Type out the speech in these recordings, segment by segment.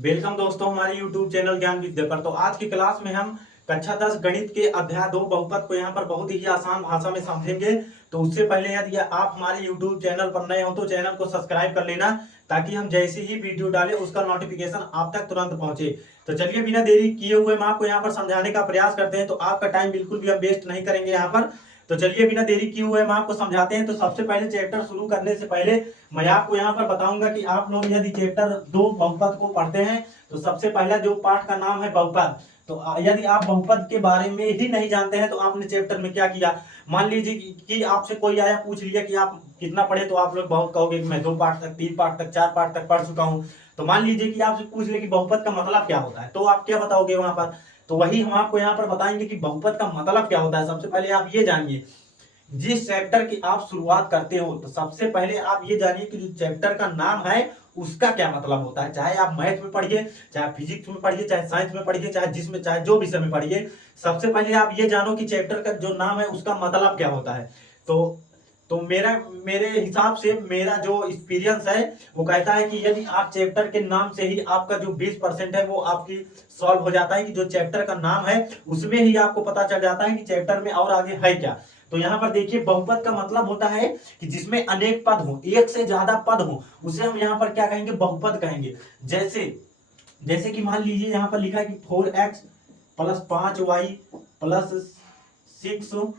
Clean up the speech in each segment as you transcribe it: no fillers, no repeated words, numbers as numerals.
Welcome दोस्तों हमारे YouTube channel ज्ञान विद्या पर। तो आज की क्लास में हम कक्षा 10 गणित के अध्याय 2 बहुपद को यहाँ पर बहुत ही आसान भाषा में समझेंगे। तो उससे पहले यदि आप हमारे YouTube चैनल पर नए हो तो चैनल को सब्सक्राइब कर लेना, ताकि हम जैसे ही वीडियो डालें उसका नोटिफिकेशन आप तक तुरंत पहुंचे। तो चलिए बिना देरी किए हुए हम आपको यहाँ पर समझाने का प्रयास करते हैं। तो आपका टाइम बिल्कुल भी हम वेस्ट नहीं करेंगे यहाँ पर। तो चलिए बिना देरी किए हुए हम आपको समझाते हैं। तो सबसे पहले चैप्टर शुरू करने से पहले मैं आपको यहाँ पर बताऊंगा कि आप लोग यदि चैप्टर 2 बहुपद को पढ़ते हैं तो सबसे पहला जो पाठ का नाम है बहुपद। तो यदि आप बहुपद के बारे में ही नहीं जानते हैं तो आपने चैप्टर में क्या किया। मान लीजिए कि आपसे कोई आया पूछ लिया कि आप कितना पढ़े, तो आप लोग बहुत कहोगे कि मैं 2 पाठ तक, 3 पाठ तक, 4 पाठ तक पढ़ चुका हूं। तो मान लीजिए कि आपसे पूछ ले कि बहुपद का मतलब क्या होता है, तो आप क्या बताओगे वहां पर। तो वही हम आपको यहाँ पर बताएंगे कि बहुपद का मतलब क्या होता है। सबसे पहले आप ये जानिए, जिस चैप्टर की आप शुरुआत करते हो तो सबसे पहले आप ये जानिए कि जो चैप्टर का नाम है उसका क्या मतलब होता है। चाहे आप मैथ में पढ़िए, चाहे फिजिक्स में पढ़िए, चाहे साइंस में पढ़िए, चाहे जिसमें चाहे जो विषय में पढ़िए, सबसे पहले आप ये जानो कि चैप्टर का जो नाम है उसका मतलब क्या होता है। तो तो मेरे हिसाब से मेरा जो एक्सपीरियंस है वो कहता है कि यदि आप चैप्टर के नाम से ही आपका जो 20% है वो आपकी सॉल्व हो जाता है, कि जो चैप्टर का नाम है उसमें ही आपको पता चल जाता है कि चैप्टर में और आगे है क्या। तो यहाँ पर देखिए, बहुपद का मतलब होता है कि जिसमें अनेक पद हो, एक से ज्यादा पद हो, उसे हम यहाँ पर क्या कहेंगे, बहुपद कहेंगे। जैसे जैसे कि मान लीजिए यहाँ पर लिखा है कि 4x plus 5y plus 6z।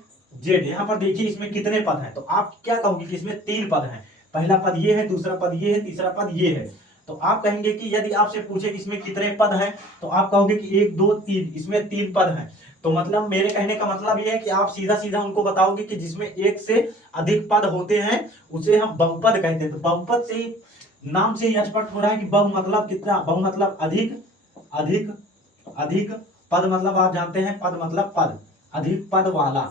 यहाँ पर देखिए इसमें कितने पद हैं, तो आप क्या कहोगे कि इसमें 3 पद हैं। पहला पद ये है, दूसरा पद ये है, तीसरा पद ये है। तो आप कहेंगे कि यदि आपसे पूछे कि इसमें कितने पद हैं, तो आप कहोगे कि 1 2 3, इसमें 3 पद हैं। तो मतलब मेरे कहने का मतलब ये है कि आप सीधा सीधा उनको बताओगे कि जिसमें एक से अधिक पद होते हैं उसे हम बहुपद कहते हैं। तो बहुपद से ही, नाम से ही स्पष्ट हो रहा है कि बहु मतलब कितना, बहु मतलब अधिक, अधिक, अधिक। पद मतलब आप जानते हैं, पद मतलब पद, अधिक पद वाला,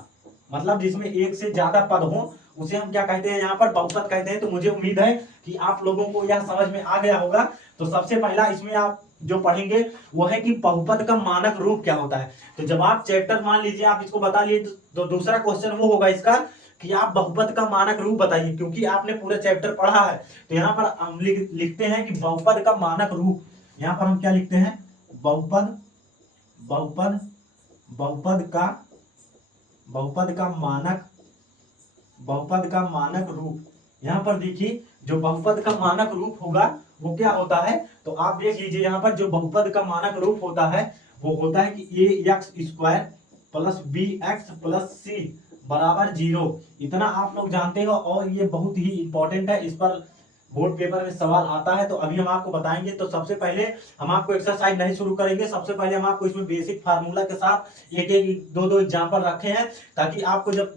मतलब जिसमें एक से ज्यादा पद हो उसे हम क्या कहते हैं, यहाँ पर बहुपद कहते हैं। तो मुझे उम्मीद है कि आप लोगों को यह समझ में आ गया होगा। तो सबसे पहला इसमें आप जो पढ़ेंगे वो है कि बहुपद का मानक रूप क्या होता है। तो जब आप चैप्टर मान लीजिए आप इसको बता लिए, तो दूसरा क्वेश्चन वो होगा इसका कि आप बहुपद का मानक रूप बताइए, क्योंकि आपने पूरा चैप्टर पढ़ा है। तो यहाँ पर हम लिखते हैं कि बहुपद का मानक रूप, यहाँ पर हम क्या लिखते हैं, बहुपद, बहुपद, बहुपद का, बहुपद का मानक, बहुपद का मानक रूप। यहाँ पर देखिए जो बहुपद का मानक रूप होगा वो क्या होता है। तो आप देख लीजिए यहाँ पर जो बहुपद का मानक रूप होता है वो होता है कि a x square plus b x plus c बराबर 0। इतना आप लोग जानते हो और ये बहुत ही इंपॉर्टेंट है, इस पर बोर्ड पेपर में सवाल आता है। तो अभी हम आपको बताएंगे। तो सबसे पहले हम आपको एक्सरसाइज नहीं शुरू करेंगे, सबसे पहले हम आपको इसमें बेसिक फार्मूला के साथ एक एक दो दो एग्जाम्पल रखे हैं, ताकि आपको जब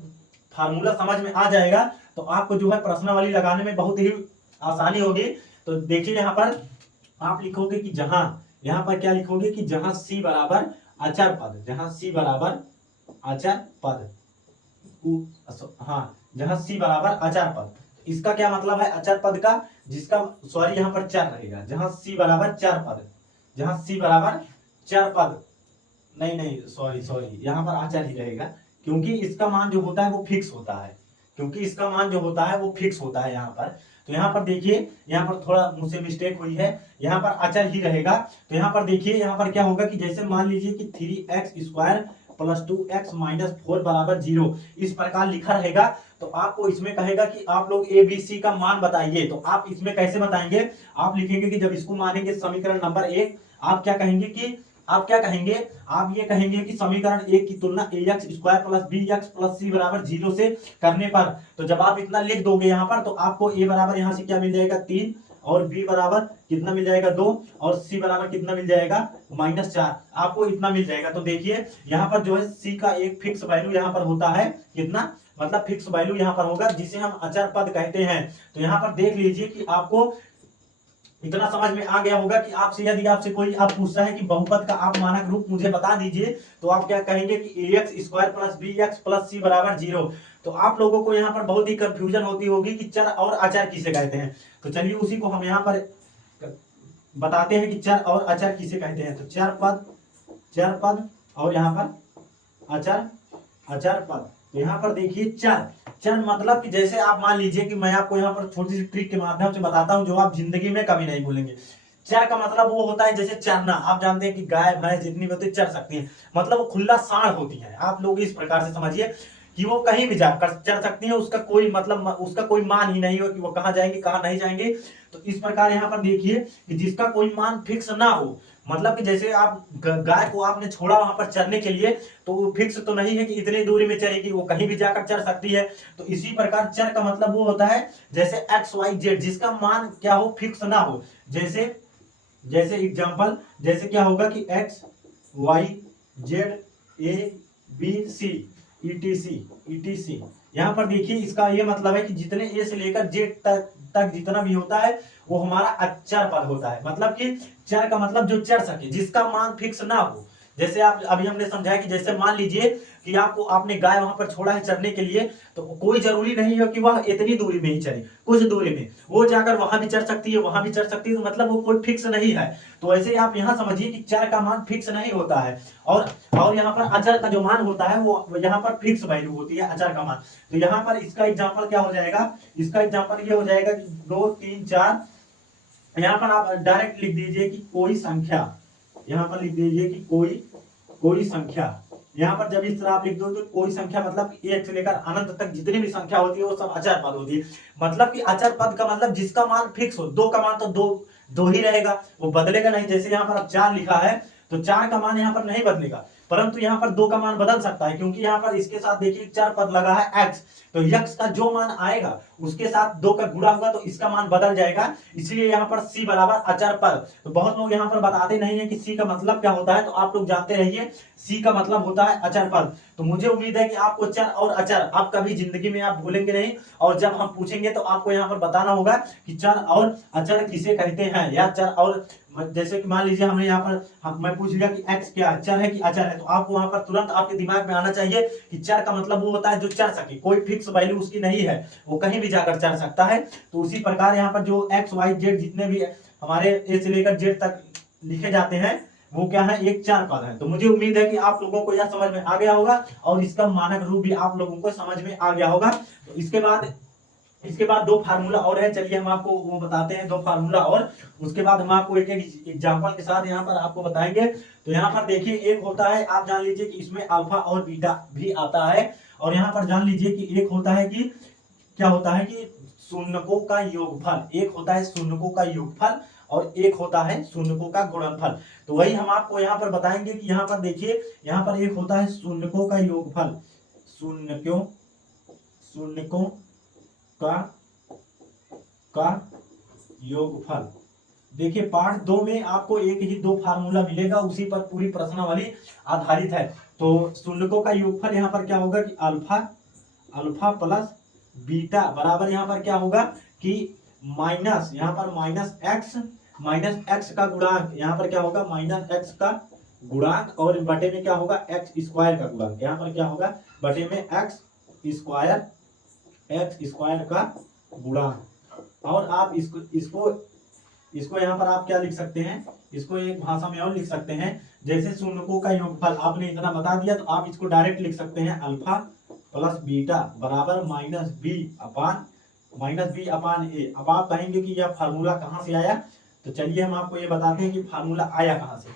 फार्मूला समझ में आ जाएगा तो आपको जो है प्रश्नावली लगाने में बहुत ही आसानी होगी। तो देखिए यहाँ पर आप लिखोगे कि जहां, यहाँ पर क्या लिखोगे कि जहां सी बराबर अचर पद, जहां सी बराबर अचर पद, हाँ, जहां सी बराबर अचर पद, इसका क्या मतलब है अचर पद का, जिसका सॉरी यहाँ पर चर रहेगा। जहां सी बराबर चर पद, जहां सी बराबर चर पद, नहीं नहीं सॉरी सॉरी, यहाँ पर अचर ही रहेगा, क्योंकि इसका मान जो होता है वो फिक्स होता है, क्योंकि इसका मान जो होता है वो फिक्स होता है यहाँ पर। तो यहाँ पर देखिए, यहाँ पर थोड़ा मुझसे मिस्टेक हुई है, यहाँ पर अचर ही रहेगा। तो यहाँ पर देखिए, यहाँ पर क्या होगा कि जैसे मान लीजिए कि 3x square plus 2x minus 4 बराबर 0, इस प्रकार लिखा रहेगा। तो आपको इसमें कहेगा कि आप लोग ए बी सी का मान बताइए। तो आप इसमें कैसे बताएंगे, आप लिखेंगे कि जब इसको मानेंगे समीकरण नंबर 1, आप क्या कहेंगे कि, आप क्या कहेंगे, आप ये कहेंगे कि समीकरण 1 की तुलना a x square plus b x plus c बराबर 0 से करने पर, तो जब आप इतना लिख दोगे यहाँ पर, तो आपको ए बराबर यहाँ से क्या मिल जाएगा 3, और बी बराबर कितना मिल जाएगा 2, और सी बराबर कितना मिल जाएगा -4, आपको इतना मिल जाएगा। तो देखिए यहाँ पर जो है सी का एक फिक्स वैल्यू यहाँ पर होता है कितना, मतलब फिक्स वैल्यू यहाँ पर होगा जिसे हम अचर पद कहते हैं। तो यहाँ पर देख लीजिए कि आपको इतना समझ में आ गया होगा कि आपसे यदि आपसे कोई आप पूछता है कि बहुपद का आप मानक रूप मुझे बता दीजिए, तो आप क्या कहेंगे कि a x square plus b x plus c बराबर 0। तो आप लोगों को यहाँ पर बहुत ही कंफ्यूजन होती होगी कि चर और अचर किसे कहते हैं। तो चलिए उसी को हम यहाँ पर बताते हैं कि चर और अचर किसे कहते हैं। तो चर पद, चर पद, और यहाँ पर अचर, अचर पद। तो यहाँ पर देखिए चर, चर मतलब कि जैसे आप मान लीजिए कि मैं आपको यहाँ पर छोटी सी ट्रिक के माध्यम से बताता हूं जो आप जिंदगी में कभी नहीं भूलेंगे। चर का मतलब वो होता है जैसे चरना, आप जानते हैं कि गाय भैंस जितनी भी होती है चर सकती है, मतलब वो खुला साण होती है। आप लोग इस प्रकार से समझिए कि वो कहीं भी जाकर चर सकती है, उसका कोई मतलब उसका कोई मान ही नहीं हो कि वो कहाँ जाएंगे कहाँ नहीं जाएंगे। तो इस प्रकार यहाँ पर देखिए कि जिसका कोई मान फिक्स ना हो, मतलब कि जैसे आप गाय को आपने छोड़ा वहां पर चरने के लिए, तो वो फिक्स तो नहीं है कि इतनी दूरी में चरेगी, वो कहीं भी जाकर चर सकती है। तो इसी प्रकार चर का मतलब वो होता है जैसे एक्स वाई जेड, जिसका मान क्या हो, फिक्स ना हो। जैसे जैसे एग्जांपल, जैसे क्या होगा कि X Y Z A B C ETC ETC. यहाँ पर देखिए इसका ये मतलब है कि जितने ए से लेकर जेड तक जितना भी होता है वो हमारा अचर पद होता है। मतलब कि चर का मतलब जो चर सके, जिसका मान फिक्स ना हो। जैसे आप अभी हमने समझाया कि जैसे मान लीजिए कि आपको आपने गाय वहां पर छोड़ा है चरने के लिए, तो कोई जरूरी नहीं है कि वह इतनी दूरी में ही चरे, कुछ दूरी में वो जाकर वहां भी चर सकती है वहां भी चर सकती है, तो मतलब वो कोई फिक्स नहीं है। तो ऐसे आप यहाँ समझिए कि चर का मान फिक्स नहीं होता है, और यहाँ पर अचर का जो मान होता है वो यहाँ पर फिक्स वैल्यू होती है अचर का मान। तो यहाँ पर इसका एग्जाम्पल क्या हो जाएगा, इसका एग्जाम्पल ये हो जाएगा कि 2 3 4, यहाँ पर आप डायरेक्ट लिख दीजिए कि कोई संख्या, यहाँ पर लिख दीजिए कि कोई कोई संख्या। यहाँ पर जब इस तरह आप लिख दो तो कोई संख्या मतलब एक से लेकर अनंत तक जितनी भी संख्या होती है वो सब अचर पद होती है। मतलब कि अचर पद का मतलब जिसका मान फिक्स हो, दो का मान तो दो दो ही रहेगा, वो बदलेगा नहीं। जैसे यहाँ पर अब 4 लिखा है तो 4 का मान यहाँ पर नहीं बदलेगा, परंतु यहाँ पर 2 का मान बदल सकता है, क्योंकि यहाँ पर इसके साथ देखिए 4 पद लगा है x, तो x का जो मान आएगा उसके साथ 2 का गुणा होगा तो इसका मान बदल जाएगा, इसलिए यहाँ पर c बराबर अचर पद। तो बहुत लोग यहाँ पर बताते नहीं है कि c का मतलब क्या होता है, तो आप लोग जानते रहिए c का मतलब होता है अचर पद। तो मुझे उम्मीद है कि आपको चर और अचर आप कभी जिंदगी में आप भूलेंगे नहीं, और जब हम पूछेंगे तो आपको यहाँ पर बताना होगा कि चर और अचर किसे कहते हैं, या चर और जैसे कि मान लीजिए हमने यहाँ पर मैं पूछ लिया कि x क्या चर है कि अचर है, तो आपको वहां पर तुरंत आपके दिमाग में आना चाहिए कि चर का मतलब वो होता है जो चर सके, कोई फिक्स वैल्यू उसकी नहीं है, वो कहीं भी जाकर चर सकता है। तो उसी प्रकार यहाँ पर जो एक्स वाई जेड जितने भी हमारे ए से लेकर जेड तक लिखे जाते हैं वो क्या है, एक चर पद है। तो मुझे उम्मीद है कि आप लोगों को यह समझ में आ गया होगा और इसका मानक रूप भी आप लोगों को समझ में आ गया होगा। तो इसके बाद दो फार्मूला और है, चलिए हम आपको वो बताते हैं दो फार्मूला, और उसके बाद हम आपको एक एक एग्जांपल के साथ यहाँ पर आपको बताएंगे। तो यहाँ पर देखिए एक होता है, आप जान लीजिए कि इसमें अल्फा और बीटा भी आता है, और यहाँ पर जान लीजिए कि एक होता है कि क्या होता है कि शून्यकों का योगफल, एक होता है शून्यकों का योगफल और एक होता है शून्यकों का गुणनफल। तो वही हम आपको यहाँ पर बताएंगे कि यहाँ पर देखिए यहाँ पर एक होता है शून्यकों का योगफल, शून्यकों का का योगफल। देखिए पार्ट 2 में आपको एक ही दो फार्मूला मिलेगा, उसी पर पूरी प्रश्नावली आधारित है। तो शून्यकों का योगफल यहाँ पर क्या होगा कि अल्फा प्लस बीटा बराबर यहाँ पर क्या होगा कि माइनस, यहाँ पर माइनस एक्स का गुणांक, यहाँ पर क्या होगा माइनस एक्स का गुणांक, और बटे में क्या होगा एक्स स्क्वायर का गुणांक, यहाँ पर क्या होगा बटे में एक्स स्क्वायर का गुणांक। और आप इसको यहाँ पर आप क्या लिख सकते हैं, इसको एक भाषा में और लिख सकते हैं, जैसे शून्यकों का योगफल आपने इतना बता दिया तो आप इसको डायरेक्ट लिख सकते हैं अल्फा प्लस बीटा बराबर माइनस बी अपान ए। अब आप कहेंगे कि यह फार्मूला कहाँ से आया, तो चलिए हम आपको ये बताते हैं कि फार्मूला आया कहाँ से।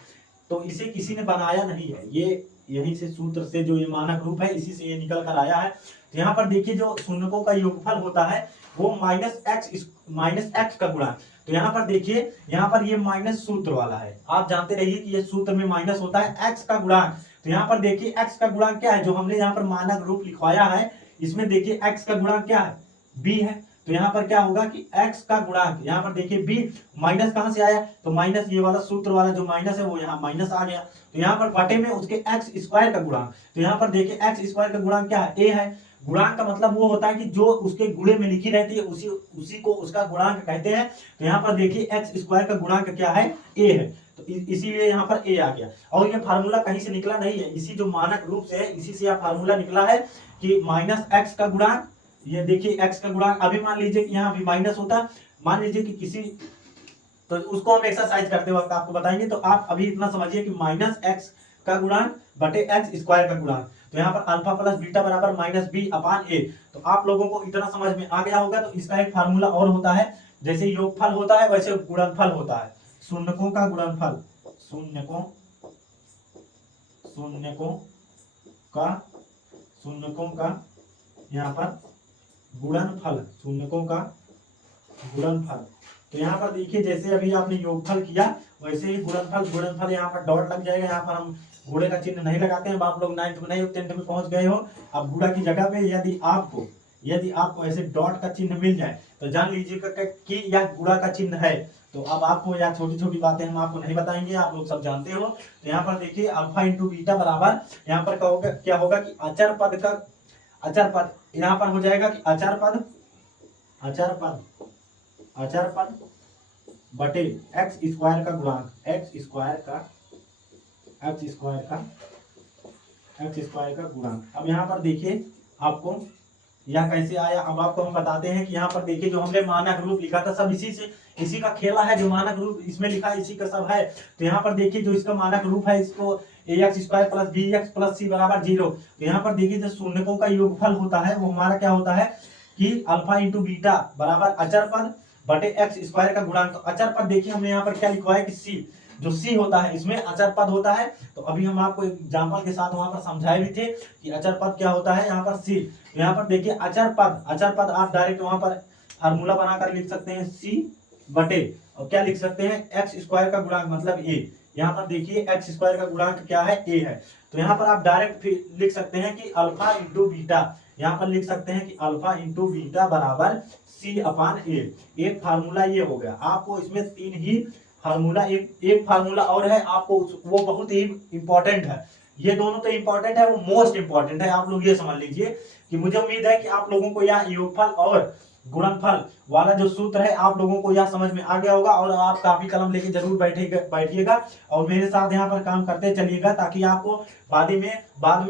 तो इसे किसी ने बनाया नहीं है, ये यहीं से सूत्र से जो ये मानक रूप है इसी से ये निकल कर आया है। तो यहाँ पर देखिए जो शून्यकों का योगफल होता है वो माइनस एक्स का गुणा। तो यहाँ पर देखिए यहाँ पर ये माइनस सूत्र वाला है, आप जानते रहिए कि ये सूत्र में माइनस होता है एक्स का गुणांक। तो यहाँ पर देखिए एक्स का गुणांक क्या है, जो हमने यहाँ पर मानक रूप लिखवाया है इसमें देखिए एक्स का गुणांक क्या है, बी है। तो यहाँ पर क्या होगा कि x का गुणांक, यहाँ पर देखिए b, माइनस कहां से आया, तो माइनस ये वाला सूत्र वाला जो माइनस है वो यहाँ माइनस आ गया। तो यहाँ पर बटे में उसके एक्स स्क्वायर का गुणांक, तो यहाँ पर देखिए एक्स स्क्वायर का गुणांक क्या है, a है। गुणांक का मतलब वो होता है कि जो उसके गुणे में लिखी रहती है उसी को उसका गुणांक कहते हैं। तो यहाँ पर देखिए एक्स स्क्वायर का गुणांक क्या है, a है, तो इसीलिए यहाँ पर a आ गया। और ये फार्मूला कहीं से निकला नहीं है, इसी जो मानक रूप से है इसी से यह फार्मूला निकला है कि माइनस एक्स का गुणांक, ये देखिए x का गुणांक, अभी मान लीजिए कि यहाँ भी माइनस होता, मान लीजिए कि किसी, तो उसको हम एक्सरसाइज करते वक्त आपको बताएंगे। तो आप अभी इतना समझिए कि माइनस एक्स का गुणांक बटे एक्स स्क्वायर का गुणांक। तो यहाँ पर अल्फा प्लस बीटा बराबर माइनस बी अपान ए। तो आप लोगों को इतना समझ में आ गया होगा। तो इसका एक फार्मूला और होता है, जैसे योगफल होता है वैसे गुणनफल होता है, शून्यकों का गुणनफल, शून्यकों का यहाँ पर गुणनफल, शून्यकों का गुणनफल। तो यहाँ पर देखिए जैसे अभी आपने योगफल किया वैसे ही गुणनफल यहाँ पर डॉट लग जाएगा। यहाँ पर हम गुणे का चिन्ह नहीं लगाते हैं। आप लोग 9th में नहीं 10th में पहुंच गए हो। अब गुणा की जगह पे यदि आपको ऐसे डॉट का चिन्ह मिल जाए तो जान लीजिएगा कि यह गुणा का चिन्ह है। तो अब आपको यह छोटी छोटी बातें हम आपको नहीं बताएंगे, आप लोग सब जानते हो। तो यहाँ पर देखिए अल्फा इंटू बीटा बराबर यहाँ पर क्या होगा कि अचर पद यहाँ पर हो जाएगा कि अचर पद बटे एक्स स्क्वायर का गुणांक, एक्स स्क्वायर का गुणांक। अब यहाँ पर देखिए आपको यह कैसे आया, अब आपको हम बताते हैं कि यहाँ पर देखिए जो हमने मानक रूप लिखा था सब इसी का खेला है। जो मानक रूप इसमें लिखा है इसी का सब है। तो यहाँ पर देखिए जो इसका मानक रूप है इसको ax square plus bx plus c बराबर 0। तो यहाँ पर देखिए जो शून्यकों का योगफल होता है वो हमारा क्या होता है कि अल्फा इंटू बीटा बराबर अचर पद बटे एक्स स्क्वायर का गुणांक। तो अचर पद देखिए हमने यहाँ पर क्या लिखवाया कि c, जो c होता है इसमें अचर पद होता है। तो अभी हम आपको एग्जांपल के साथ वहां पर समझाए भी थे कि अचर पद क्या होता है यहाँ पर c। तो यहाँ पर देखिए अचर पद आप डायरेक्ट वहां पर फार्मूला बनाकर लिख सकते हैं c बटे और क्या लिख सकते हैं एक्स स्क्वायर का गुणांक मतलब a। यहाँ पर देखिए एक्स स्क्वायर का गुणांक क्या है a है। तो यहाँ पर आप डायरेक्ट लिख सकते हैं कि अल्फा इंटू बीटा, यहाँ पर लिख सकते हैं कि अल्फा इंटू बीटा बराबर c अपान a। एक फार्मूला ये हो गया। आपको इसमें तीन ही फार्मूला, एक फार्मूला और है आपको वो बहुत ही इंपॉर्टेंट है। ये दोनों तो इंपॉर्टेंट है, वो मोस्ट इंपॉर्टेंट है। आप लोग ये समझ लीजिए कि मुझे उम्मीद है कि आप लोगों को यह योगफल और गुणनफल वाला जो सूत्र है आप लोगों को यह समझ में आ गया होगा। और आप कापी कलम लेके जरूर बैठिएगा और मेरे साथ यहाँ पर काम करते चलिएगा ताकि आपको बाद में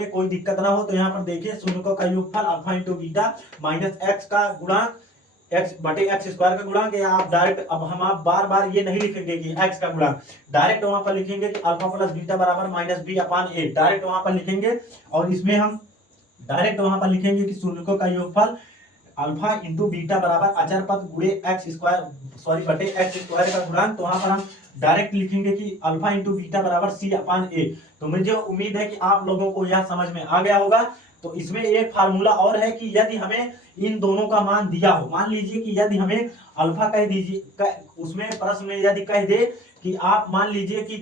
कोई दिक्कत ना हो। तो यहाँ पर देखिए शून्यकों का योगफल alpha into beta minus x का गुणांक एक्स बटे एक्स स्क्वायर का गुणांक। या आप डायरेक्ट अब हम आप बार ये नहीं लिखेंगे कि एक्स का गुणांक, डायरेक्ट वहां पर लिखेंगे कि अल्फा प्लस बीटा बराबर माइनस बी अपान ए, डायरेक्ट वहां पर लिखेंगे। और इसमें हम डायरेक्ट वहां पर लिखेंगे कि शून्यकों का योगफल अल्फा इंटू बीटा बराबर अचर पद गुणे बटे एक्स स्क्वायर का गुणांक। तो वहां पर हम डायरेक्ट लिखेंगे कि अल्फा इंटू बीटा बराबर सी अपान ए। तो मुझे उम्मीद है कि आप लोगों को यह समझ में आ गया होगा। तो इसमें एक फार्मूला और है कि यदि हमें इन दोनों का मान दिया हो, मान लीजिए कि यदि हमें अल्फा कह दीजिए, उसमें प्रश्न में यदि कह दे कि आप मान लीजिए कि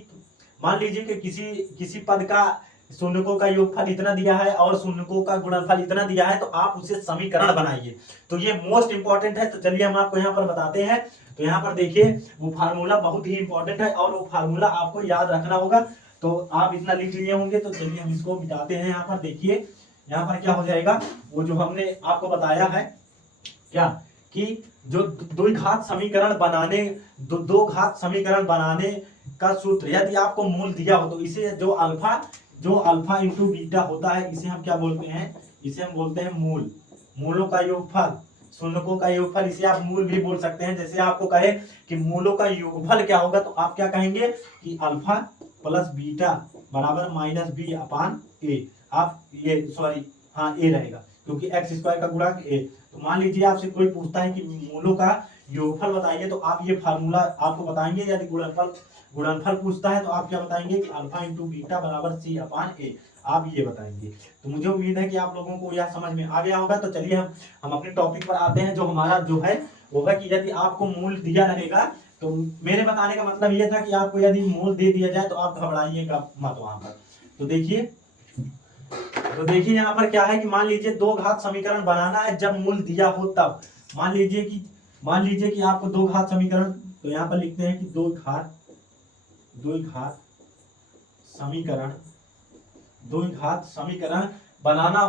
किसी पद का शून्यकों का योगफल इतना दिया है और शून्यकों का गुणनफल इतना दिया है, तो आप उसे समीकरण बनाइए। तो ये मोस्ट इंपॉर्टेंट है। तो चलिए हम आपको यहाँ पर बताते हैं। तो यहाँ पर देखिए वो फार्मूला बहुत ही इंपॉर्टेंट है और वो फार्मूला आपको याद रखना होगा। तो आप इतना लिख लिए होंगे। तो चलिए हम इसको मिटाते हैं। यहाँ पर देखिए यहाँ पर क्या हो जाएगा, वो जो हमने आपको बताया है क्या कि जो द्विघात समीकरण बनाने का सूत्र, यदि आपको मूल दिया हो तो इसे जो अल्फा इंटू बीटा होता है इसे हम क्या बोलते हैं, इसे हम बोलते हैं मूलों का योगफल, शून्यकों का योगफल। इसे आप मूल भी बोल सकते हैं। जैसे आपको कहे कि मूलों का योगफल क्या होगा तो आप क्या कहेंगे कि अल्फा प्लस बीटा बराबर माइनस बी अपान ए। आप ये ए रहेगा क्योंकि एक्स स्क्वायर का गुणांक ए। तो मान लीजिए आपसे कोई पूछता है कि मूलों का योगफल बताइए तो आप ये फार्मूला आपको बताएंगे। यदि गुणनफल पूछता है तो आप क्या बताएंगे कि अल्फा इंटू बीटा बराबर सी अपान ए, आप ये बताएंगे। तो मुझे उम्मीद है कि आप लोगों को यह समझ में आ गया होगा। तो चलिए हम अपने टॉपिक पर आते हैं। जो हमारा जो है वो है कि यदि आपको मूल दिया रहेगा, तो मेरे बताने का मतलब ये था कि आपको यदि मूल दे दिया जाए तो आप घबराइएगा मत वहां पर। तो देखिए यहाँ पर क्या है कि मान लीजिए दो घात समीकरण बनाना है जब मूल दिया हो तब। मान लीजिए कि आपको दो घात समीकरण, तो यहाँ पर लिखते हैं कि दो घात समीकरण बनाना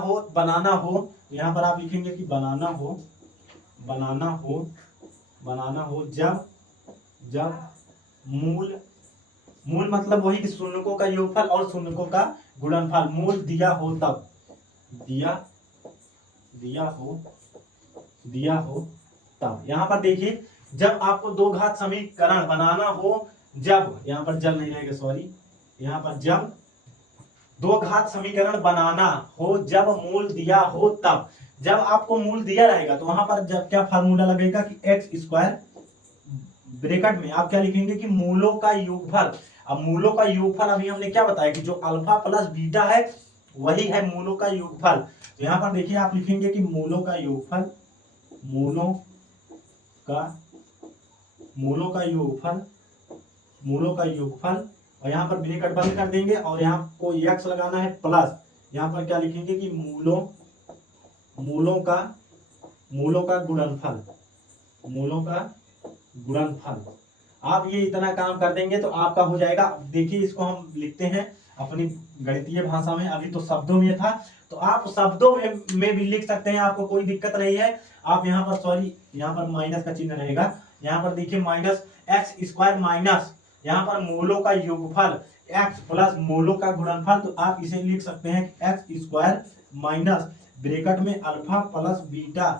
हो। यहाँ पर आप लिखेंगे कि बनाना हो जब मूल मतलब वही कि शून्यकों का योगफल और शून्यकों का गुणनफल मूल दिया हो तब, दिया हो तब। यहाँ पर देखिए जब आपको दो घात समीकरण बनाना हो, जब यहाँ पर जब नहीं रहेगा यहाँ पर जब दो घात समीकरण बनाना हो जब मूल दिया हो तब। जब आपको मूल दिया रहेगा तो वहां पर जब क्या फार्मूला लगेगा कि एक्स ब्रैकेट में आप क्या लिखेंगे कि मूलों का योगफल। अब मूलों का योगफल अभी हमने क्या बताया कि जो अल्फा प्लस बीटा है वही है मूलों का योगफल। तो यहाँ पर देखिए आप लिखेंगे कि मूलों का योगफल, मूलों का मूलों का योगफल, मूलों का योगफल, और यहाँ पर ब्रैकेट बंद कर देंगे और यहाँ को x लगाना है प्लस, यहाँ पर क्या लिखेंगे कि मूलों का गुणनफल, मूलों का गुणनफल। आप ये इतना काम कर देंगे तो आपका हो जाएगा। देखिए इसको हम लिखते हैं अपनी गणितीय भाषा में, अभी तो शब्दों में था, तो आप शब्दों में भी लिख सकते हैं, आपको कोई दिक्कत नहीं है। आप यहाँ पर सॉरी यहाँ पर माइनस का चिन्ह रहेगा, यहाँ पर देखिए माइनस एक्स स्क्वायर माइनस यहाँ पर मूलों का योगफल x प्लस मूलों का गुणनफल। तो आप इसे लिख सकते हैं एक्स स्क्वायर माइनस ब्रैकेट में अल्फा प्लस बीटा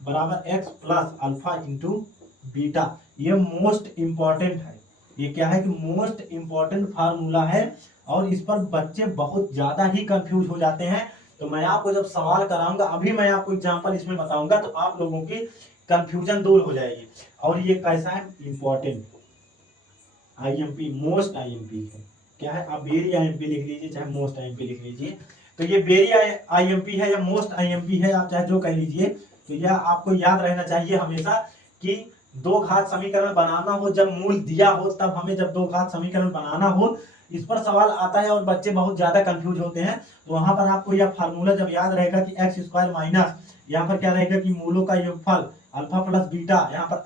बराबर x plus alpha into beta. ये मोस्ट इंपॉर्टेंट है, ये क्या है कि मोस्ट इंपॉर्टेंट फार्मूला है और इस पर बच्चे बहुत ज्यादा ही कंफ्यूज हो जाते हैं। तो मैं आपको जब सवाल कराऊंगा, अभी मैं आपको एग्जांपल इसमें बताऊंगा, तो आप लोगों की कंफ्यूजन दूर हो जाएगी। और ये कैसा है, इंपॉर्टेंट आईएमपी, मोस्ट आईएमपी है। क्या है, आप वेरी आईएमपी लिख लीजिए चाहे मोस्ट आईएमपी लिख लीजिए। तो ये वेरी आईएमपी है या मोस्ट आईएमपी है, आप चाहे जो कह लीजिए। तो यह आपको याद रहना चाहिए हमेशा कि दो घात समीकरण बनाना हो, जब मूल दिया हो तब हमें, जब दो घात समीकरण बनाना हो, इस पर सवाल आता है और बच्चे बहुत ज्यादा कंफ्यूज होते हैं। तो वहां पर आपको यह फार्मूला जब याद रहेगा कि एक्स स्क्वायर माइनस यहाँ पर क्या रहेगा कि मूलों का योगफल अल्फा प्लस बीटा, यहाँ पर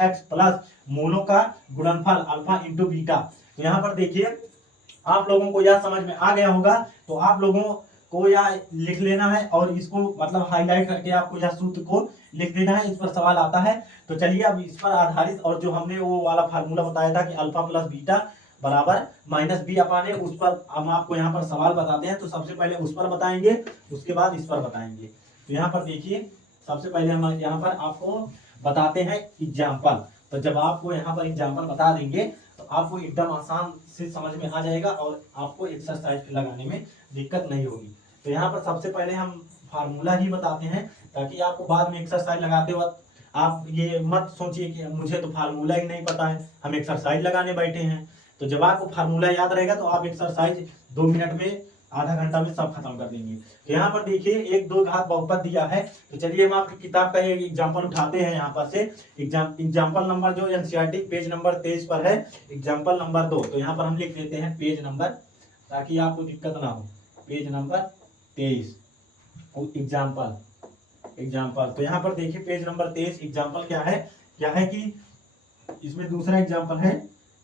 एक्स प्लस मूलों का गुणनफल अल्फा इंटू बीटा। तो यहाँ पर देखिए आप लोगों को यह समझ में आ गया होगा, तो आप लोगों को यह लिख लेना है और इसको मतलब हाईलाइट करके आपको यह सूत्र को लिख देना है, इस पर सवाल आता है। तो चलिए अब इस पर आधारित और जो हमने वो वाला फार्मूला बताया था कि अल्फा प्लस बीटा बराबर माइनस बी अपान ए, उस पर हम आपको यहाँ पर सवाल बताते हैं। तो सबसे पहले उस पर बताएंगे, उसके बाद इस पर बताएंगे। तो यहाँ पर देखिए सबसे पहले हम यहाँ पर आपको बताते हैं एग्जाम्पल। तो जब आपको यहाँ पर एग्जाम्पल बता देंगे तो आपको एकदम आसान से समझ में आ जाएगा और आपको एक्सरसाइज लगाने में दिक्कत नहीं होगी। तो यहाँ पर सबसे पहले हम फार्मूला ही बताते हैं ताकि आपको बाद में एक्सरसाइज लगाते वक्त आप ये मत सोचिए कि मुझे तो फार्मूला ही नहीं पता है, हम एक्सरसाइज लगाने बैठे हैं। तो जब आपको फार्मूला याद रहेगा तो आप एक्सरसाइज 2 मिनट में, आधा घंटा में सब खत्म कर देंगे। तो यहाँ पर देखिए एक दो घात बहुपद दिया है। तो चलिए हम आपकी किताब का एक एग्जाम्पल उठाते हैं। यहाँ पर से एग्जाम्पल नंबर जो एनसीईआरटी पेज नंबर 23 पर है, एग्जाम्पल नंबर 2। तो यहाँ पर हम लिख देते हैं पेज नंबर, ताकि आपको दिक्कत ना हो। Page number 23 example. तो यहाँ पर देखिए पेज नंबर 23 एग्जाम्पल क्या है कि इसमें दूसरा एग्जाम्पल है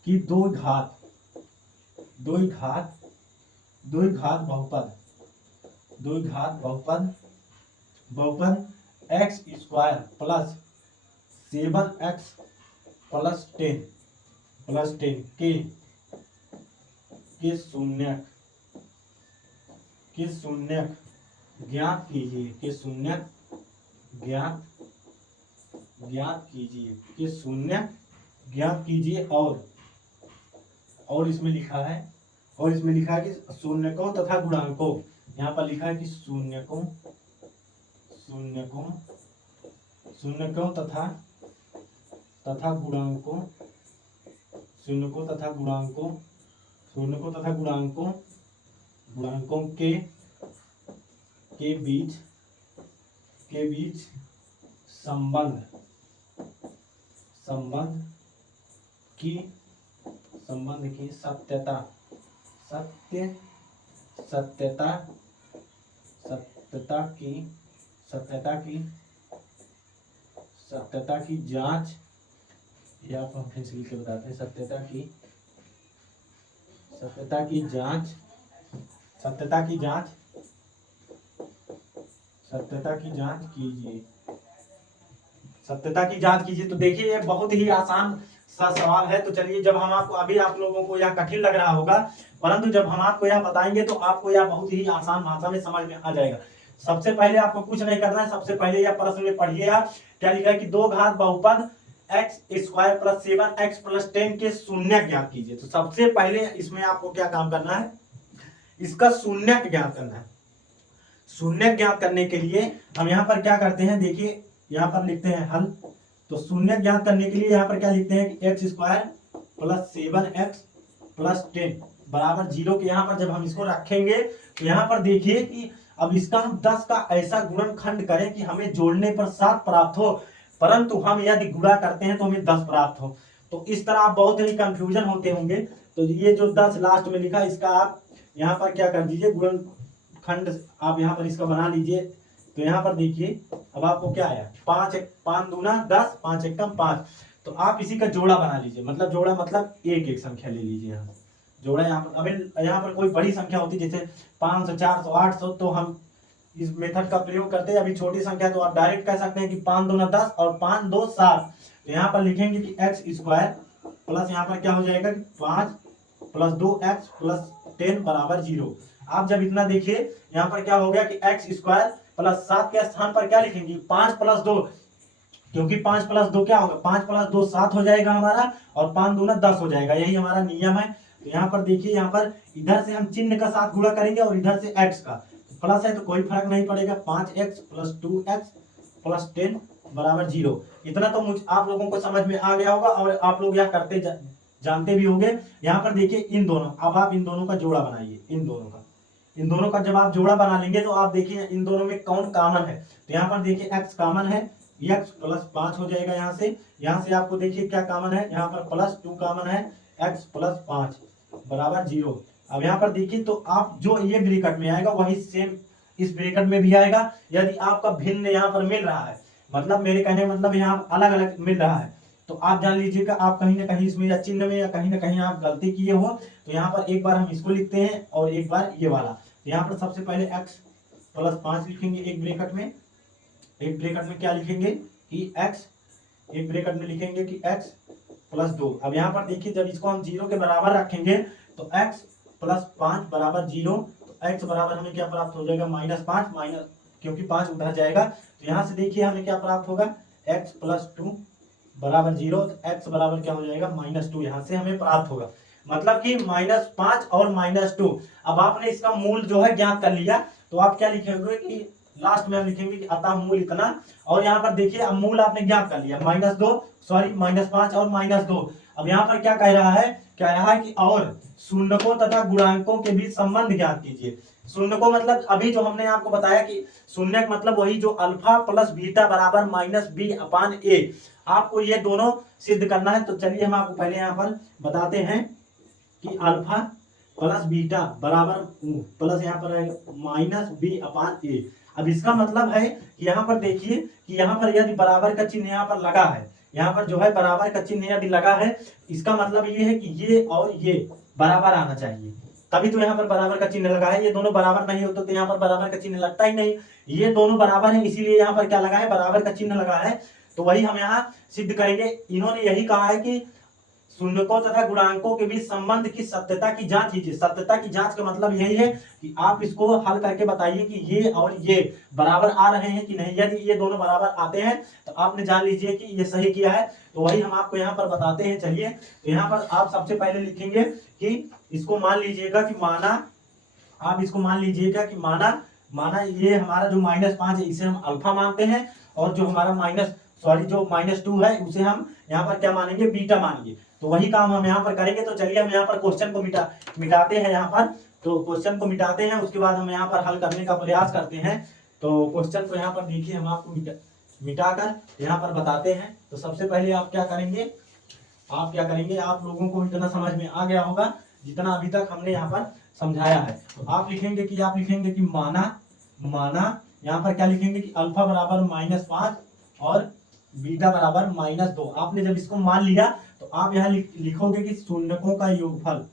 कि दो घात बहुपद x square plus 7x plus 10 के शून्यक ज्ञात कीजिए और इसमें लिखा है कि शून्यकों तथा गुणांकों। यहाँ पर लिखा है कि शून्यकों तथा गुणांकों के बीच संबंध की सत्यता की जांच, या आप फिर से लिख के बताते हैं, सत्यता की जांच कीजिए। तो देखिए ये बहुत ही आसान सा सवाल है। तो चलिए जब हम आपको, अभी आप लोगों को यह कठिन लग रहा होगा, परंतु जब हम आपको यह बताएंगे तो आपको यह बहुत ही आसान भाषा में समझ में आ जाएगा। सबसे पहले आपको कुछ नहीं करना है, सबसे पहले यह प्रश्न में पढ़िए आप क्या लिखा है कि दो घात बहुपद x square plus 7x plus 10 के शून्य ज्ञात कीजिए। तो सबसे पहले इसमें आपको क्या काम करना है, इसका शून्य ज्ञात करना है। शून्य ज्ञात करने के लिए हम यहाँ पर क्या करते हैं, देखिए यहाँ पर लिखते हैं हल। तो शून्य ज्ञात करने के लिए यहाँ पर क्या लिखते हैं कि x square plus 7x plus 10 बराबर 0 के यहाँ पर जब हम इसको रखेंगे तो यहाँ पर देखिए कि अब इसका हम 10 का ऐसा गुणनखंड करें कि हमें जोड़ने पर 7 प्राप्त हो, परंतु हम यदि गुणा करते हैं तो हमें 10 प्राप्त हो। तो इस तरह आप बहुत ही कंफ्यूजन होते होंगे। तो ये जो 10 लास्ट में लिखा इसका आप यहाँ पर क्या कर दीजिए, गुणनखंड आप यहाँ पर इसका बना लीजिए। तो यहाँ पर देखिए अब आपको क्या आया, 5 दूना 10, 5 एकम 5। तो आप इसी का जोड़ा बना लीजिए, मतलब जोड़ा मतलब एक संख्या ले लीजिए यहाँ जोड़ा। यहाँ पर अभी यहाँ पर कोई बड़ी संख्या होती जैसे 500, 400, 800 तो हम इस मेथड का प्रयोग करते हैं। अभी छोटी संख्या तो आप डायरेक्ट कह सकते हैं कि 5 दूना 10 और 5 2 7। तो यहाँ पर लिखेंगे कि एक्स स्क्वायर प्लस यहाँ पर क्या हो जाएगा कि 5 प्लस 2x प्लस 10 बराबर 0। आप जब इतना देखिए यहाँ पर क्या हो गया कि एक्स स्क्वायर प्लस 7 के स्थान पर क्या लिखेंगे 5 प्लस 2, क्योंकि 5 प्लस 2 क्या होगा, 5 प्लस 2 7 हो जाएगा हमारा, और 5 दूना 10 हो जाएगा, यही हमारा नियम है। तो यहाँ पर देखिए यहाँ पर इधर से हम चिन्ह का साथ गुणा करेंगे और इधर से x का प्लस है तो कोई फर्क नहीं पड़ेगा। 5x प्लस 2x प्लस 10 बराबर 0। इतना तो मुझे आप लोगों को समझ में आ गया होगा और आप लोग यह करते जानते भी होंगे। यहाँ पर देखिए इन दोनों, अब आप इन दोनों का जोड़ा बनाइए, इन दोनों का जब आप जोड़ा बना लेंगे तो आप देखिए इन दोनों में कौन कॉमन है। तो यहाँ पर देखिए x कॉमन है, x प्लस 5 हो जाएगा। यहाँ से आपको देखिए क्या कॉमन है, यहाँ पर प्लस 2 कॉमन है, x प्लस 5 बराबर 0। अब यहाँ पर देखिए तो आप जो ये ब्रैकेट में आएगा वही सेम इस ब्रैकेट में भी आएगा। यदि आपका भिन्न यहाँ पर मिल रहा है, मतलब मेरे कहने मतलब यहाँ अलग अलग मिल रहा है, तो आप जान लीजिएगा आप कहीं ना कहीं इसमें या चिन्ह में या कहीं ना कहीं आप गलती किए हो। तो यहाँ पर एक बार हम इसको लिखते हैं और एक बार ये वाला। तो यहाँ पर सबसे पहले x प्लस 5 लिखेंगे एक ब्रैकेट में क्या लिखेंगे कि x, एक ब्रैकेट में लिखेंगे कि x प्लस 2। अब यहाँ पर देखिए जब इसको हम 0 के बराबर रखेंगे तो x प्लस 5 बराबर 0। तो x बराबर हमें क्या प्राप्त हो जाएगा -5, माइनस क्योंकि 5 उधर जाएगा। तो यहाँ से देखिए हमें क्या प्राप्त होगा x प्लस 2 बराबर 0। तो x बराबर क्या हो जाएगा -2, यहाँ से हमें प्राप्त होगा, मतलब कि -5 और -2। अब आपने इसका मूल जो है ज्ञात कर लिया तो आप क्या लिखेंगे कि लास्ट में हम लिखेंगे कि अतः मूल इतना। और यहाँ पर देखिए अब मूल आपने ज्ञात कर लिया -5 और -2। अब यहाँ पर क्या कह रहा है कि और शून्यकों तथा गुणांकों के बीच संबंध ज्ञात कीजिए। शून्यकों मतलब अभी जो हमने आपको बताया कि शून्यक मतलब वही जो अल्फा प्लस बीटा बराबर -b/a। आपको ये दोनों सिद्ध करना है। तो चलिए हम आपको पहले यहाँ पर बताते हैं कि अल्फा प्लस बीटा बराबर प्लस यहाँ पर -b/a। अब इसका मतलब है कि यहाँ पर देखिए कि यहाँ पर यदि बराबर का चिन्ह यहाँ पर लगा है, यहाँ पर जो है बराबर का चिन्ह यदि लगा है, इसका मतलब ये है कि ये और ये बराबर आना चाहिए, तभी तो यहाँ पर बराबर का चिन्ह लगा है। ये दोनों बराबर नहीं होते तो यहाँ पर बराबर का चिन्ह लगता ही नहीं। ये दोनों बराबर है इसीलिए यहाँ पर क्या लगा है, बराबर का चिन्ह लगा है। तो वही हम यहाँ सिद्ध करेंगे। इन्होंने यही कहा है कि शून्यकों तथा गुणांकों के बीच संबंध की सत्यता की जांच कीजिए। सत्यता की जांच का मतलब यही है कि आप इसको हल करके बताइए कि ये और ये बराबर आ रहे हैं कि नहीं। यदि ये दोनों बराबर आते हैं तो आपने जान लीजिए कि ये सही किया है। तो वही हम आपको यहाँ पर बताते हैं। चलिए तो यहाँ पर आप सबसे पहले लिखेंगे कि इसको मान लीजिएगा कि माना ये हमारा जो -5 है इसे हम अल्फा मानते हैं, और जो हमारा जो -2 है उसे हम यहाँ पर क्या मानेंगे, बीटा मानेंगे। तो वही काम हम यहाँ पर करेंगे। तो चलिए हम यहाँ पर क्वेश्चन को मिटाते हैं। यहाँ पर तो क्वेश्चन को मिटाते हैं, उसके बाद हम यहाँ पर हल करने का प्रयास करते हैं। तो क्वेश्चन को यहाँ पर देखिए हम आपको मिटाकर यहाँ पर बताते हैं। तो सबसे पहले आप क्या करेंगे, आप लोगों को इतना समझ में आ गया होगा जितना अभी तक हमने यहाँ पर समझाया है। तो आप लिखेंगे कि माना यहाँ पर क्या लिखेंगे कि अल्फा बराबर -5 और बीटा बराबर -2। आपने जब इसको मान लिया तो आप यहाँ लिखोगे कि शून्यकों का योगफल।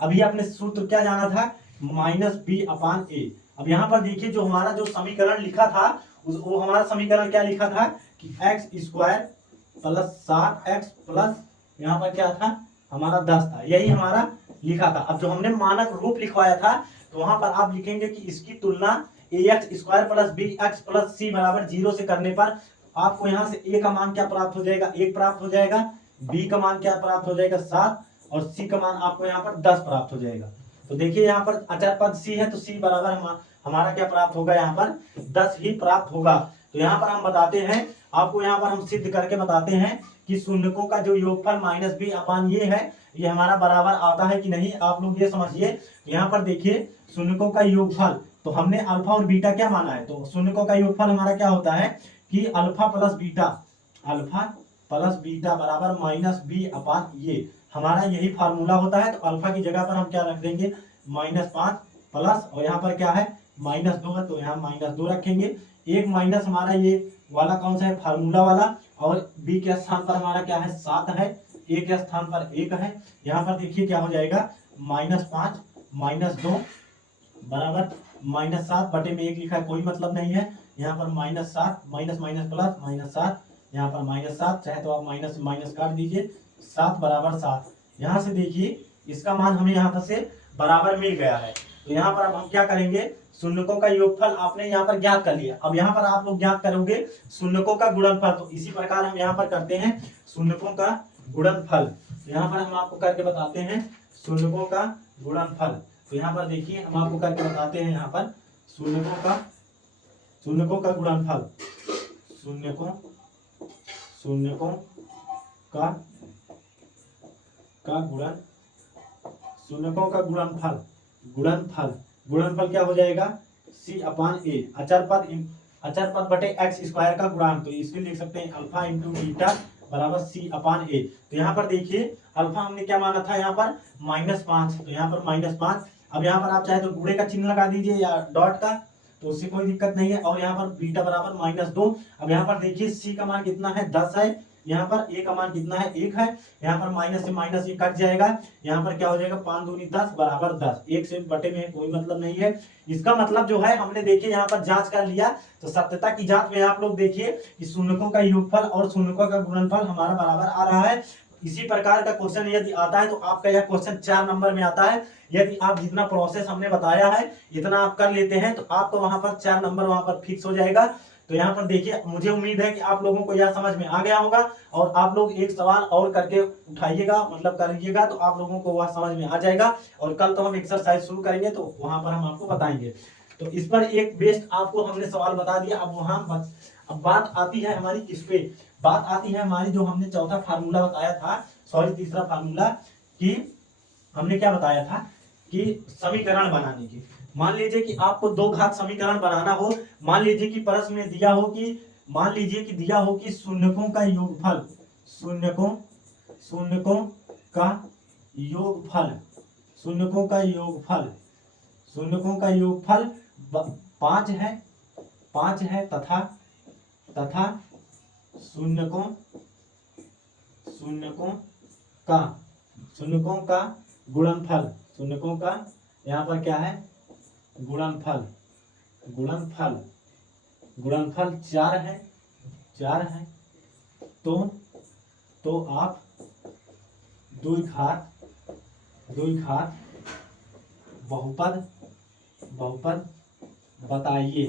अभी आपने सूत्र क्या जाना था, -b/a। अब यहाँ पर देखिए जो हमारा जो समीकरण लिखा था वो हमारा समीकरण क्या लिखा था कि x² प्लस 7x प्लस यहाँ पर क्या था हमारा 10 था, यही हमारा लिखा था। अब जो हमने मानक रूप लिखवाया था तो वहां पर आप लिखेंगे कि इसकी तुलना ax² plus bx plus c बराबर 0 से करने पर आपको यहाँ से a का मान क्या प्राप्त हो जाएगा, 1 प्राप्त हो जाएगा, b का मान क्या प्राप्त हो जाएगा 7, और c का मान आपको यहाँ पर 10 प्राप्त हो जाएगा। तो देखिए यहाँ पर अचर पद सी है, तो सी बराबर हमारा क्या प्राप्त होगा, यहाँ पर 10 ही प्राप्त होगा। तो यहाँ पर हम बताते हैं आपको, यहाँ पर हम सिद्ध करके बताते हैं कि शून्यकों का जो योगफल माइनस बी अपान ये है, ये हमारा बराबर आता है कि नहीं, आप लोग ये समझिए। तो यहाँ पर देखिए शून्यकों का योगफल, तो हमने अल्फा और बीटा क्या माना है, तो शून्यकों का योगफल हमारा क्या होता है कि alpha plus beta, alpha plus beta बराबर माइनस बी अपान ये, हमारा यही फार्मूला होता है। तो अल्फा की जगह पर हम क्या रख देंगे, -5 प्लस, और यहाँ पर क्या है -2 है, तो यहाँ -2 रखेंगे। एक माइनस हमारा ये वाला कौन सा है, फार्मूला वाला, और बी के स्थान पर हमारा क्या है 7 है, ए के स्थान पर 1 है। यहाँ पर देखिए क्या हो जाएगा, -5 -2 बराबर -7 बटे में 1 लिखा है, कोई मतलब नहीं है। यहाँ पर -7 माइनस माइनस प्लस -7, यहाँ पर -7, चाहे तो आप माइनस माइनस काट दीजिए, 7 बराबर 7। यहाँ से देखिए इसका मान हमें यहाँ पर से बराबर मिल गया है। तो यहाँ पर अब हम क्या करेंगे, शून्यकों का योगफल आपने यहाँ पर ज्ञात कर लिया। अब यहाँ पर आप लोग ज्ञात करोगे शून्यकों का गुणनफल। तो इसी प्रकार हम यहाँ पर करते हैं शून्यकों का गुणनफल। तो यहाँ पर हम आपको करके बताते हैं शून्यकों का गुणनफल। तो यहाँ पर देखिए हम आपको करके बताते हैं यहाँ पर शून्यकों का गुणनफल, शून्यकों का गुणन, शून्यकों का गुणनफल क्या हो जाएगा, सी अपान ए, अचर पद बटे एक्स स्क्वायर का गुणांक। तो इसको लिख सकते हैं अल्फा इंटू बीटा बराबर सी अपान ए। तो यहाँ पर देखिए अल्फा हमने क्या माना था, यहाँ पर -5, तो यहाँ पर -5। अब यहाँ पर आप चाहे तो गुणे का चिन्ह लगा दीजिए या डॉट का, तो उससे कोई दिक्कत नहीं है। और यहाँ पर बीटा बराबर -2। अब यहाँ पर देखिए सी का मान कितना है, 10 है। यहाँ पर ए का मान कितना है, 1 है। यहाँ पर माइनस से माइनस ये कट जाएगा, यहाँ पर क्या हो जाएगा 5 दूनी 10 बराबर 10, 1 से बटे में कोई मतलब नहीं है। इसका मतलब जो है हमने देखिए यहाँ पर जांच कर लिया। तो सत्यता की जांच में आप लोग देखिए कि शून्यकों का योगफल और शून्यकों का गुणनफल हमारा बराबर आ रहा है। इसी प्रकार का क्वेश्चन यदि आता है तो आपका यह क्वेश्चन 4 नंबर में आता है। यदि आप जितना प्रोसेस हमने बताया है इतना आप कर लेते हैं तो आपको वहां पर 4 नंबर वहां पर फिक्स हो जाएगा। तो यहाँ पर देखिए मुझे उम्मीद है कि आप लोगों को यह समझ में आ गया होगा, और आप लोग एक सवाल और करके उठाइएगा, मतलब करिएगा, तो आप लोगों को वह समझ में आ जाएगा। और कल तो हम एक्सरसाइज शुरू करेंगे तो वहां पर हम आपको बताएंगे। तो इस पर एक बेस्ट आपको हमने सवाल बता दिया। अब बात आती है हमारी किस पे, बात आती है हमारी जो हमने चौथा फार्मूला बताया था, सॉरी तीसरा फार्मूला, कि हमने क्या बताया था कि समीकरण बनाने की। मान लीजिए कि आपको दो घात समीकरण बनाना हो, मान लीजिए कि प्रश्न में दिया हो कि शून्यकों का योगफल, शून्यकों का योगफल 5 है तथा शून्यकों का गुणनफल, शून्यकों का यहाँ पर क्या है गुणनफल 4 है। तो आप द्विघात बहुपद बताइए।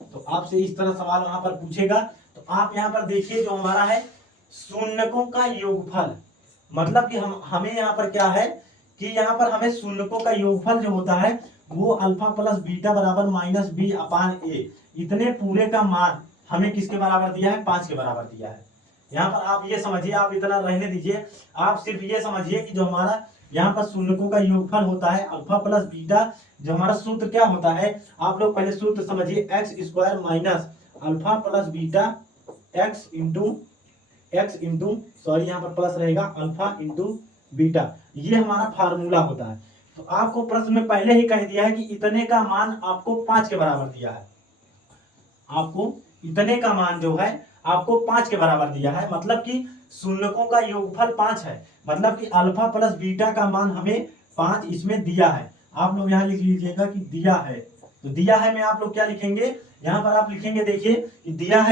तो आपसे इस तरह सवाल वहां पर पूछेगा। तो आप यहाँ पर देखिए जो हमारा है शून्यकों का योगफल, मतलब कि हमें यहाँ पर क्या है कि यहाँ पर हमें शून्यकों का योगफल जो होता है वो अल्फा प्लस बीटा बराबर -b अपान ए, इतने पूरे का मान हमें किसके बराबर दिया है, 5 के बराबर दिया है। यहाँ पर आप ये समझिए, आप इतना रहने दीजिए, आप सिर्फ ये समझिए कि जो हमारा यहाँ पर शून्यकों का योगफल होता है अल्फा प्लस बीटा, जो हमारा सूत्र क्या होता है, आप लोग पहले सूत्र समझिए, x square minus alpha plus beta x into sorry यहाँ पर प्लस रहेगा अल्फा इंटू बीटा, ये हमारा फार्मूला होता है। तो आपको प्रश्न में पहले ही कह दिया है कि इतने का मान आपको 5 के बराबर दिया है, आपको इतने का मान जो है आपको 5 के बराबर दिया है, मतलब कि शून्यकों का योगफल 5 है, मतलब कि अल्फा प्लस बीटा का मान हमें 5 इसमें दिया है। आप लोग यहाँ लिख लीजिएगा कि दिया है। तो दिया है में आप लोग क्या लिखेंगे, यहाँ पर आप लिखेंगे देखिए कि दिया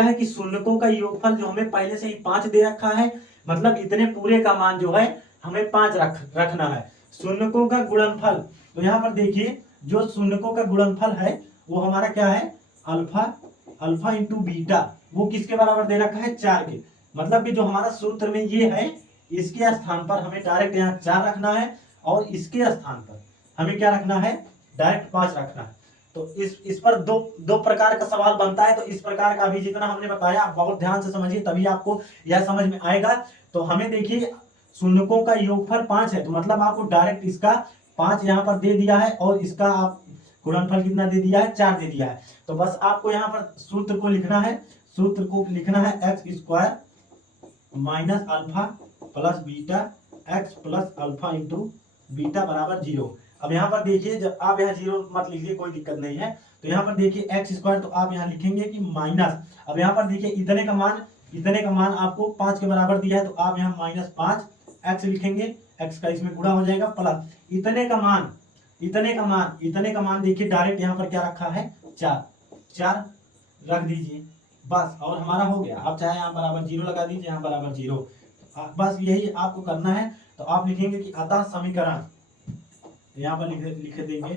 है कि शून्यकों का योगफल जो हमें पहले से ही 5 दे रखा है, मतलब इतने पूरे का मान जो है हमें 5 रखना है। शून्यकों का गुणनफल, तो यहाँ पर देखिए जो शून्यकों का गुणनफल है वो हमारा क्या है अल्फा इंटू बीटा, वो किसके बराबर दे रखा है 4 के, मतलब कि जो हमारा सूत्र में ये है इसके स्थान पर हमें डायरेक्ट यहाँ 4 रखना है और इसके स्थान पर हमें क्या रखना है, डायरेक्ट 5 रखना है। तो इस पर दो प्रकार का सवाल बनता है। तो इस प्रकार का भी जितना हमने बताया आप बहुत ध्यान से समझिए, तभी आपको यह समझ में आएगा। तो हमें देखिए शून्यकों का योगफल 5 है, तो मतलब आपको डायरेक्ट इसका 5 यहाँ पर दे दिया है और इसका आप गुणनफल कितना दे दिया है, 4 दे दिया है। तो बस आपको यहाँ पर सूत्र को लिखना है, सूत्र को लिखना है x square minus alpha plus beta x plus alpha into beta बराबर 0। अब यहाँ पर देखिए, जब आप यहाँ 0 मत लिखिए, कोई दिक्कत नहीं है। तो यहाँ पर देखिए एक्स स्क्वायर, तो आप यहाँ लिखेंगे कि माइनस, अब यहाँ पर देखिए इतने का मान आपको 5 के बराबर दिया है, तो आप यहाँ -5 एक्स लिखेंगे, एक्स का इसमें गुणा हो जाएगा, प्लस इतने का मान देखिए डायरेक्ट यहाँ पर क्या रखा है, 4 रख दीजिए बस, और हमारा हो गया। आप चाहे यहाँ बराबर 0 लगा दीजिए, यहाँ बराबर 0, बस यही आपको करना है। तो आप लिखेंगे कि अतः समीकरण, यहाँ पर लिख देंगे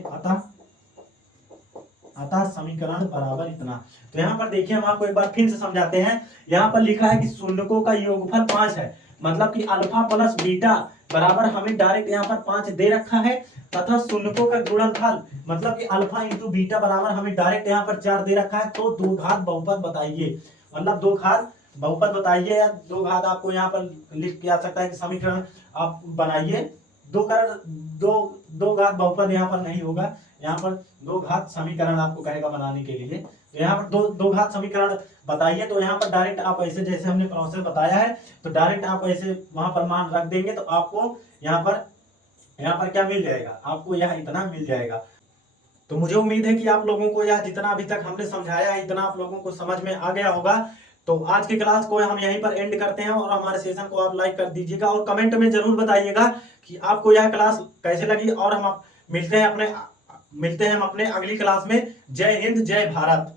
अतः समीकरण बराबर इतना। तो यहाँ पर देखिए हम आपको एक बार फिर से समझाते हैं। यहाँ पर लिखा है कि शून्यकों का योगफल 5 है, मतलब कि अल्फा प्लस बीटा बराबर हमें डायरेक्ट यहाँ पर 5 दे रखा है, तथा शून्यकों का गुणनफल मतलब कि अल्फा इंटू बीटा बराबर हमें डायरेक्ट यहाँ पर 4 दे रखा है। तो दो घात बहुपद बताइए, मतलब दो घात बहुपद बताइए, या दो घात आपको यहाँ पर लिख के आ सकता है कि समीकरण आप बनाइए। दो घात बहुपद यहाँ पर नहीं होगा, यहाँ पर दो घात समीकरण आपको कहेगा बनाने के लिए। तो यहाँ पर दो घात समीकरण बताइए। तो यहाँ पर डायरेक्ट आप ऐसे, जैसे हमने प्रोसेस बताया है, तो डायरेक्ट आप ऐसे वहां पर मान रख देंगे, तो आपको यहाँ पर क्या मिल जाएगा, आपको यह इतना मिल जाएगा। तो मुझे उम्मीद है कि आप लोगों को यह जितना अभी तक हमने समझाया है, इतना आप लोगों को समझ में आ गया होगा। तो आज की क्लास को हम यहीं पर एंड करते हैं, और हमारे सेशन को आप लाइक कर दीजिएगा, और कमेंट में जरूर बताइएगा कि आपको यह क्लास कैसे लगी। और हम मिलते हैं हम अपने अगली क्लास में। जय हिंद, जय भारत।